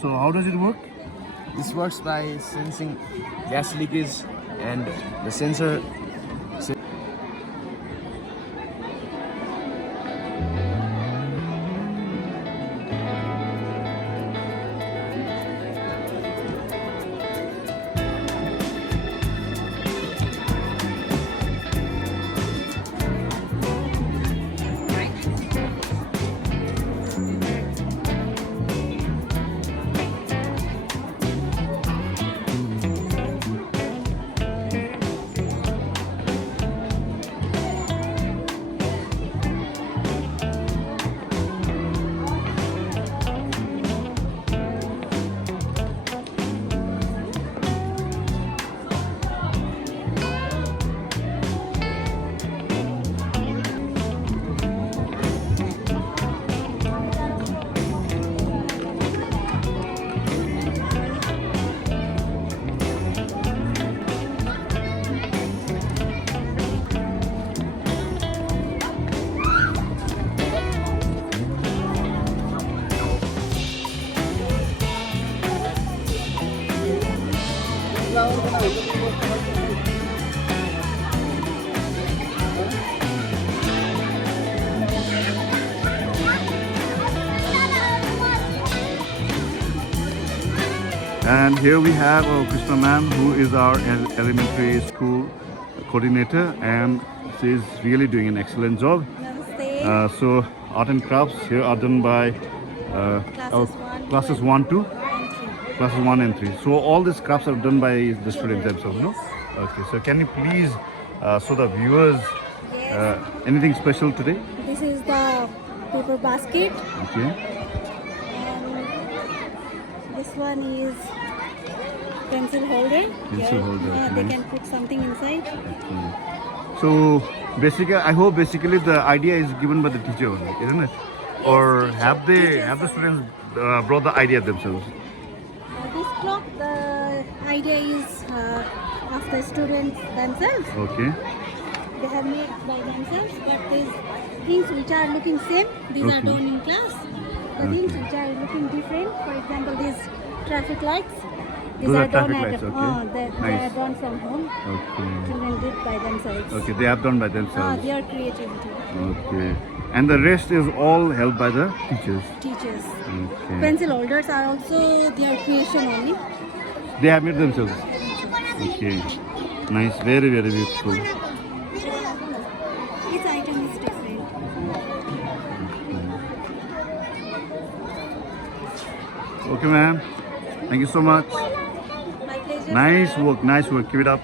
So how does it work? This works by sensing gas leakage and the sensor. And here we have Krishna ma'am, who is our elementary school coordinator, and she is really doing an excellent job. Namaste. So art and crafts here are done by our classes 1, 2, classes 1 and 3. So all these crafts are done by the students themselves, no? Okay, so can you please show the viewers anything special today? This is the paper basket, Okay, and this one is pencil holder. Pencil holder, They nice. can put something inside. okay. So basically, I hope basically the idea is given by the teacher only, isn't it? Or have the students brought the idea themselves? This clock, the idea is of the students themselves. Okay, They have made by themselves, but these things which are looking same, these are Okay. done in class. The things which are looking different, for example, these traffic lights. These Those are are done traffic at lights, okay. they Nice. are done from home. okay, Children did by themselves. okay. They have done by themselves. Their creativity. Okay, and the rest is all held by the teachers. Teachers. Okay, Pencil holders are also their creation only. they have made themselves. Okay, nice, very very beautiful. Each item is different. Okay, ma'am. Thank you so much. My pleasure. Nice sir. work, nice work. Keep it up.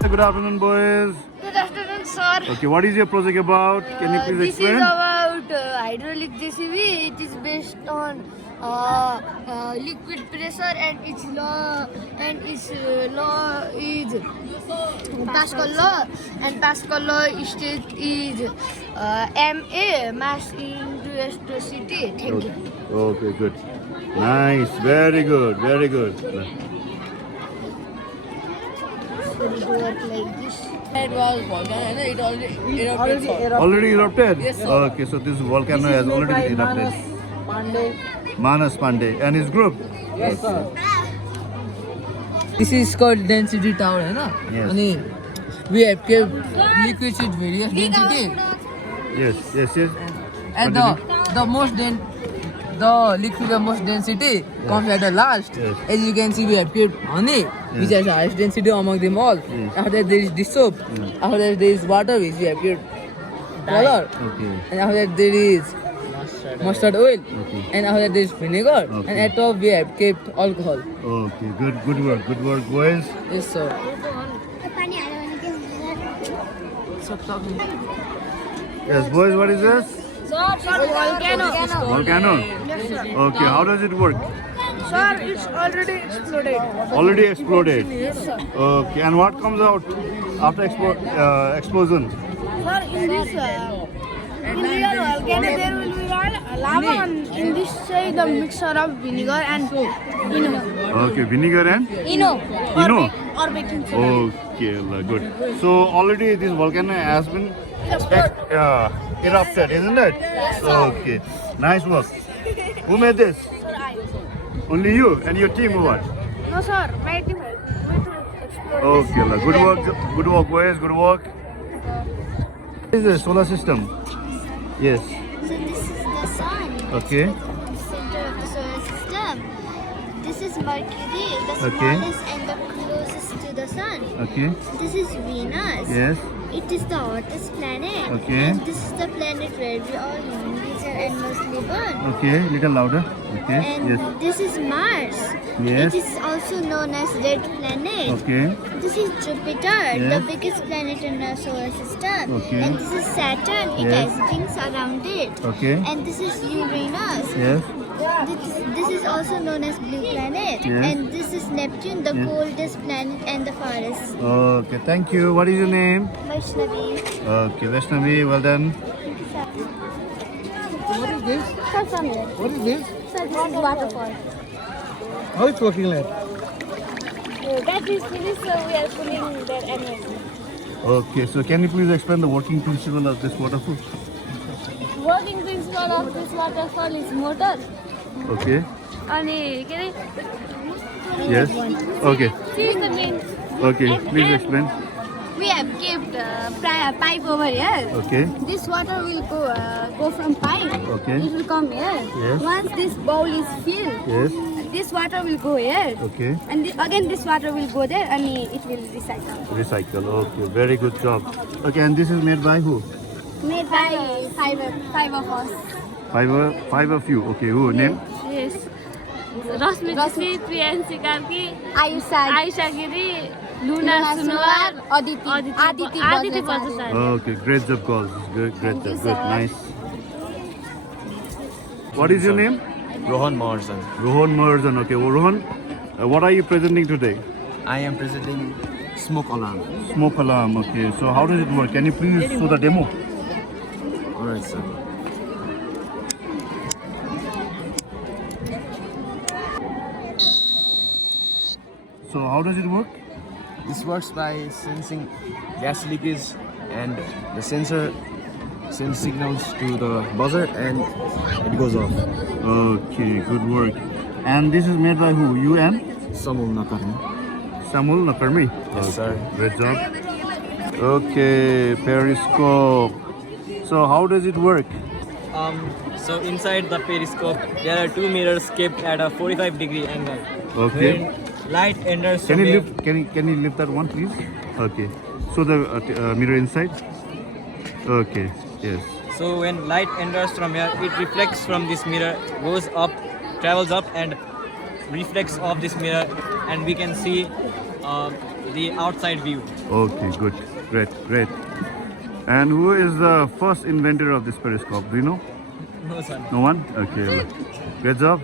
Good afternoon, boys. Good afternoon, sir. Okay, what is your project about? Can you please This explain? is about hydraulic JCB. It is based on liquid pressure and its law is Pascal law, and Pascal law is MA, mass into electricity. Thank you. Okay, good. Nice. Very good. Very good. So we do it like this. It was volcano, it already erupted. Already erupted? Yes, sir. Okay, so this volcano has already erupted. Manas Pandey and his group? Yes, sir. This is called density tower, है ना? Yes. And we have kept liquids with various density. Yes. And the liquid with most density comes at the last. Yes. As you can see, we have kept honey, which has the highest density among them all. Yes. After that, there is dish soap. After that, there is water, which we have kept color. Okay. And after that, there is mustard oil. Okay. And after that, there is vinegar. Okay. And at top, we have kept alcohol. Okay, good work, boys. Yes, sir. Stop talking. Yes, boys, what is this? Volcano? Okay, how does it work? Sir, it's already exploded. Already exploded? Okay, and what comes out after explosion? Sir, in this real volcano, there will be lava, and in this side the mixture of vinegar and Eno. Okay, vinegar and? Eno. Eno? Or baking soda. Okay, good. So already this volcano has been erupted, isn't it? Okay, nice work. Who made this? Sir, I. Only you and your team or what? No, sir. My team explode. Okay, Allah. Good work, boys. Good work. What is the solar system? Yes. So this is the sun. Okay. The center of the solar system. This is Mercury, the Okay. smallest and the closest to the sun. Okay. This is Venus. Yes. It is the hottest planet. Okay. And this is the planet where we all live and mostly born. Okay. Little louder. Okay. And Yes. this is Mars. Yes. It is also known as red planet. Okay. This is Jupiter, Yes. the biggest planet in our solar system. Okay. And this is Saturn. It Yes. has rings around it. Okay. And this is Uranus. Yes. This is also known as blue planet. Yes. And this is Neptune, the Yes. coldest planet and the farthest. Okay. Thank you. What is your name? Vaishnavi. Okay. Vaishnavi. Well done. What is this? Sir, from here. What is this? Sir, this is waterfall. How it's working like? That is finished, so we are pulling their energy. Okay. So can you please explain the working principle of this waterfall? Working principle of this waterfall is motor. Okay. And Yes. Okay. see is the main. Okay. Please explain. We have kept pipe over here. Okay. This water will go from pipe. Okay. It will come here. Yes. Once this bowl is filled, Yes. this water will go here. Okay. And again this water will go there and it will recycle. Recycle. Okay. Very good job. Okay. And this is made by who? Made by five of us. Five of you. Okay. Who? Name? Yes. Rosmi Chisi, Priyansi Karki, Aisha Giri, Luna Sunwar, Aditi Bajasari. Okay. Great job, girls. Great job. Good. Nice. What is your name? Rohan Morrison. Rohan Marzan. Okay. Well, Rohan, what are you presenting today? I am presenting smoke alarm. Smoke alarm. Okay. So how does it work? Can you please show the demo? Alright, sir. So how does it work? This works by sensing gas leakage, and the sensor sends signals to the buzzer and it goes off. Okay. Good work. And this is made by who? You and Samul Nakarni. Samul Nakarmi. Yes, sir. Great job. Okay. Periscope. So how does it work? So inside the periscope, there are two mirrors kept at a 45-degree angle. Okay. When light enters Can from you here, lift? Can you lift that one, please? Okay. So the mirror inside. Okay. Yes. so when light enters from here, it reflects from this mirror, goes up, travels up, and reflects off this mirror, and we can see the outside view. Okay, good. Great. And who is the first inventor of this periscope? Do you know? No, sir. No one? Okay. Great job.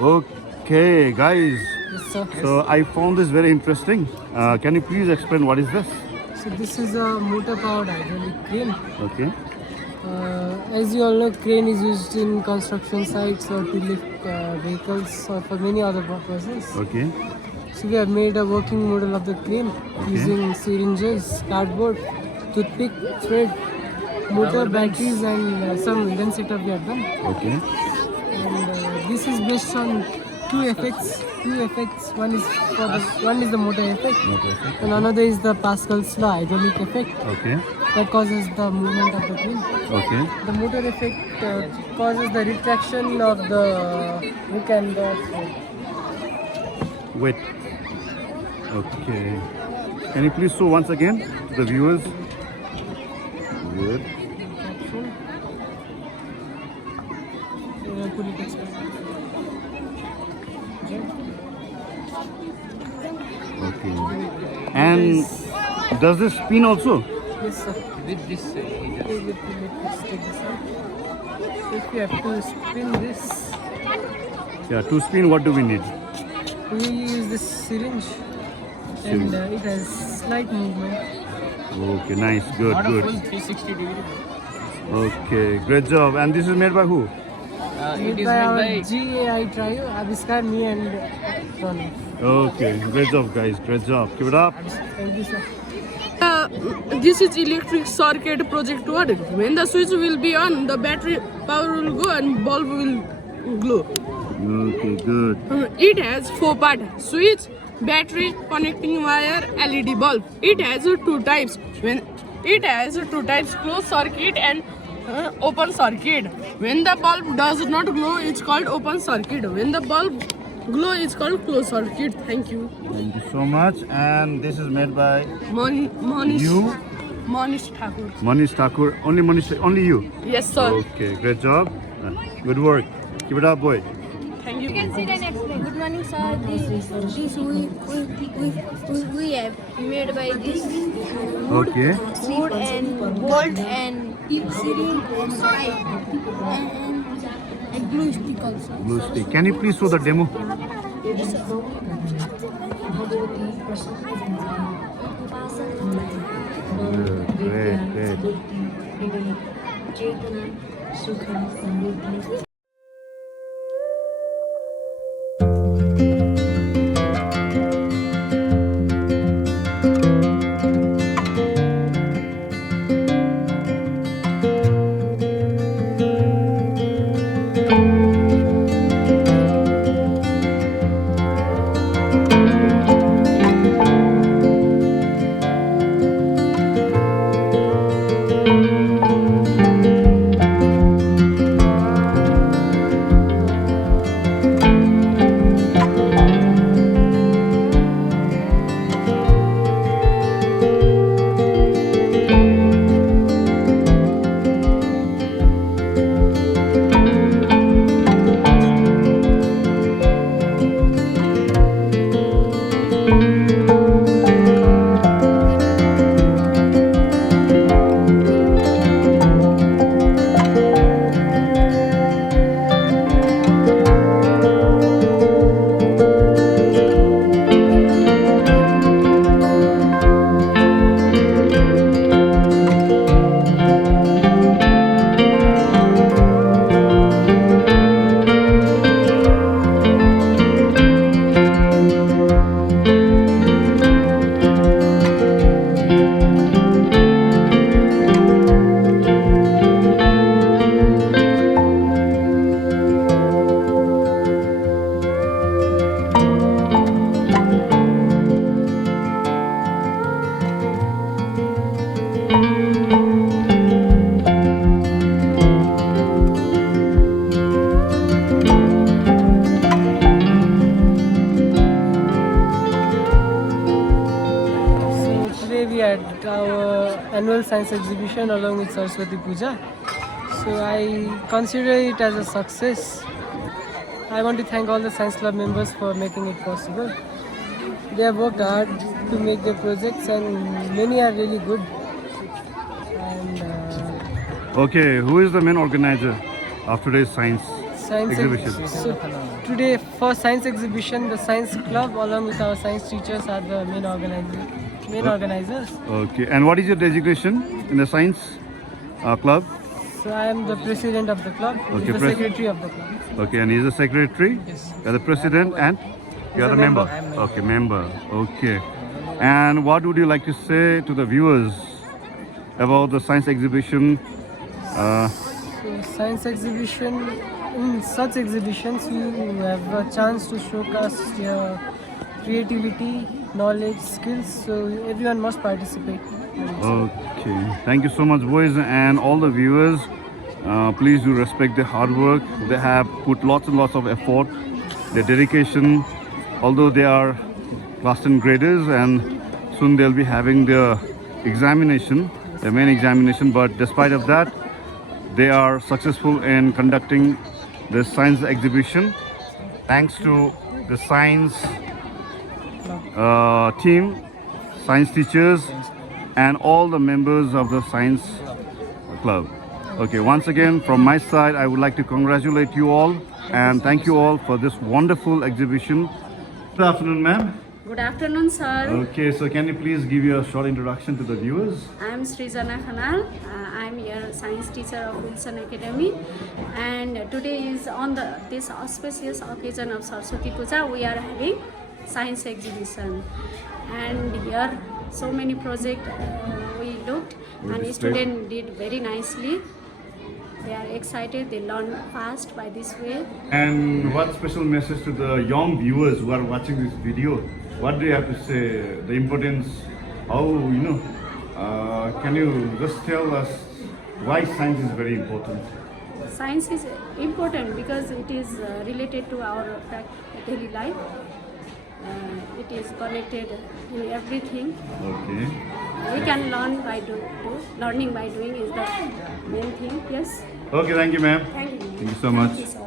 Okay, guys. Yes, sir. So I found this very interesting. Can you please explain what is this? So this is a motor-powered hydraulic crane. Okay. As you all know, crane is used in construction sites or to lift vehicles or for many other purposes. Okay. So we have made a working model of the crane using syringes, cardboard, toothpick, thread, motor, batteries, and some hidden setup we have done. Okay. And this is based on two effects. One is the motor effect, and another is the Pascal's law hydraulic effect Okay. that causes the movement of the crane. Okay. The motor effect causes the retraction of the hook and the thread. Wait. Okay. Can you please show once again to the viewers? Good. Put it extra. Okay. And does this spin also? Yes, sir. With this, let's take this out. If we have to spin this, Yeah. To spin, what do we need? we use this syringe, and it has slight movement. Okay. Nice. Good. Good. 360 degree. Okay. Great job. And this is made by who? Made by our GAI trio, Aviskar, me, and Ronnie. Okay. Great job, guys. Great job. Keep it up. Thank you, sir. This is electric circuit project work. When the switch will be on, the battery power will go and bulb will glow. Okay. Good. It has 4 part: switch, battery, connecting wire, LED bulb. It has two types. Closed circuit and open circuit. When the bulb does not glow, it's called open circuit. When the bulb glow, it's called closed circuit. Thank you. Thank you so much. And this is made by Manish. you, Manish Thakur. Manish Thakur. Only you. Yes, sir. Okay. Great job. Good work. Keep it up, boy. Thank you. Good morning, sir. This we have made by this Okay. wood and bolt and syringe and pipe and glue stick also. Blue stick. Can you please show the demo? Great. annual science exhibition along with Saraswati Puja. So I consider it as a success. I want to thank all the science club members for making it possible. They have worked hard to make their projects and many are really good. And Okay, who is the main organizer of today's science science exhibition? So today for science exhibition, the science club along with our science teachers are the main organizers. Okay, and what is your designation in the science club? So I am the president of the club, Okay, the secretary of the club. Okay, and he's the secretary, Yes. you're the president, and you're He's the a member. member. Okay, member. Okay. And what would you like to say to the viewers about the science exhibition? So science exhibition, in such exhibitions you have a chance to showcase your creativity, knowledge, skills, so everyone must participate. Okay, thank you so much, boys, and all the viewers. Please do respect their hard work. They have put lots and lots of effort, their dedication. Although they are class 10 graders, and soon they'll be having their examination, their main examination. But despite of that, they are successful in conducting the science exhibition. Thanks to the science team, science teachers, and all the members of the science club. Okay, once again from my side, I would like to congratulate you all and thank you all for this wonderful exhibition. Good afternoon, ma'am. Good afternoon, sir. Okay, so can you please give your short introduction to the viewers? I am Srijana Khanal. I am your science teacher of Wilson Academy, and today is on this auspicious occasion of Saraswati Puja. We are having science exhibition, and here so many projects we looked, and students did very nicely. They are excited, they learn fast by this way. And what special message to the young viewers who are watching this video? What do you have to say? The importance, how, can you just tell us why science is very important? Science is important because it is related to our daily life. It is connected in everything. Okay. We can learn by learning by doing is the main thing. Yes. Okay, thank you, ma'am. Thank you. Thank you so much. Thank you, sir.